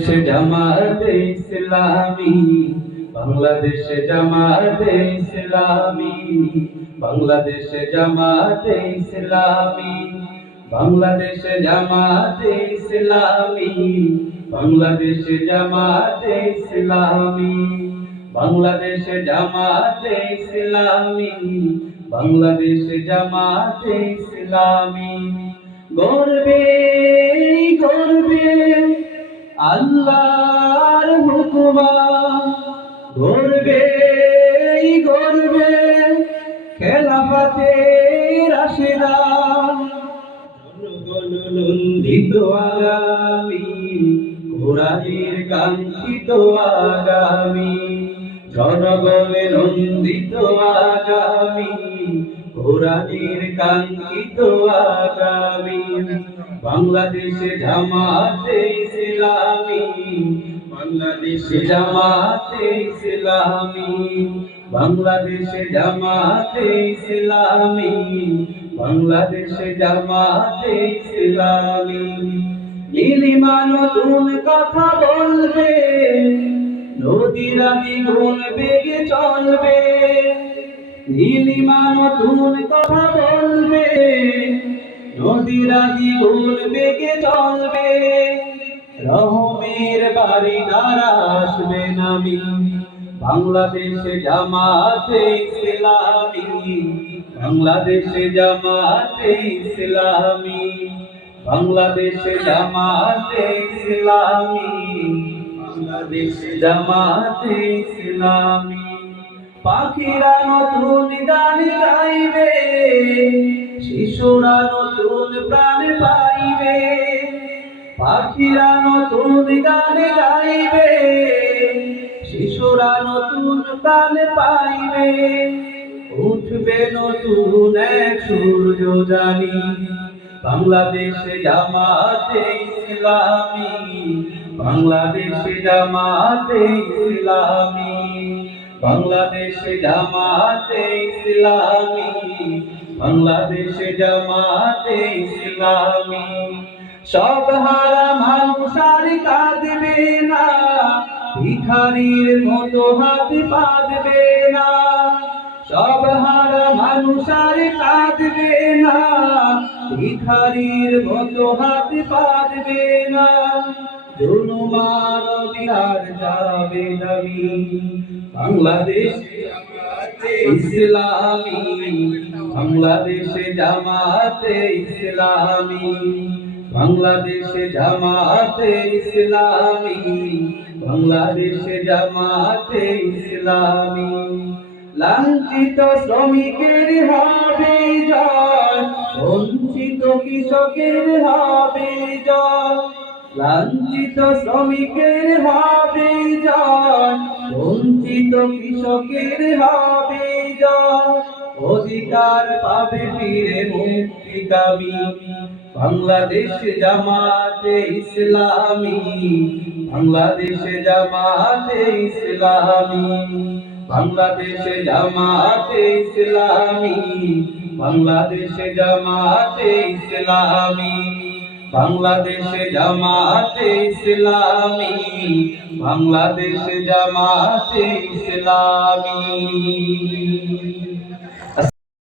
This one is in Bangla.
জামাতে ইসলামী, বাংলাদেশে জামাতে ইসলামী, বাংলাদেশে জামাতে ইসলামী, বাংলাদেশে জামাতে ইসলামী, বাংলাদেশে জামাতে ইসলামী, বাংলাদেশে জামাতে ইসলামী, বাংলাদেশে জামাতে ইসলামী। গর্বে গর্বে আল্লাহর হুকুমা, গর্বে গর্বে খেলাফতে রাশেদা, জনগণ নন্দিত আগামী, কোরআনের কাঙ্ক্ষিত আগামী, জনগণ নন্দিত আগামী, কোরআনের কাঙ্ক্ষিত আগামী। বাংলাদেশে জামাতে ইসলামী, বাংলাদেশে জামাতে ইসলামী, বাংলাদেশে জামাতে ইসলামী, বাংলাদেশে জামাতে ইসলামী। নীলিমা নতুন কথা বলবে, নদীরা দ্বিগুণ বেগে চলবে, নীলিমা নতুন কথা বলবে, নদীরা দ্বিগুণ বেগে চলবে, রহমের বাড়ি দ্বারা আসবে নামি। বাংলাদেশে জামাতে ইসলামী, বাংলাদেশে জামাতে ইসলামী, বাংলাদেশে জামাতে ইসলামী, বাংলাদেশে জামাতে ইসলামী। পাখিরা নতুন গান গাইবে, শিশুরা নতুন প্রাণ পাইবে, পাখিরা নতুন গান গাইবে, শিশুরা নতুন প্রাণ পাইবে, উঠবে নতুন এক সূর্য জানি। বাংলাদেশে জামাতে ইসলামী, বাংলাদেশে জামাতে ইসলামী, বাংলাদেশে জামাতে ইসলামী, বাংলাদেশে জামাতে ইসলামী। সব হারা মানুষ আর কাঁদবে না, ভিখারির মতো হাত পাতবে না, সব হারা মানুষ আর কাঁদবে না, ভিখারির মতো হাত পাতবে না, জুলুমার বিচার যাবে দাবি। বাংলাদেশে জামাতে ইসলামী, বাংলাদেশে জামাতে ইসলামী, বাংলাদেশে জামাতে ইসলামী, বাংলাদেশে জামাতে ইসলামী। লাঞ্ছিত শ্রমিকের হবে জয়, বঞ্চিত কৃষকের হবে জয়, লাঞ্ছিত শ্রমিকের হবে জয়, বঞ্চিত কৃষকের হবে জয়, অধিকার পাবে ফিরে মুক্তিকামী। বাংলাদেশে জামাতে ইসলামী, বাংলাদেশে জামাতে ইসলামী, বাংলাদেশে জামাতে ইসলামী, বাংলাদেশে জামাতে ইসলামী, বাংলাদেশে জামাতে ইসলামী, বাংলাদেশে জামাতে ইসলামী।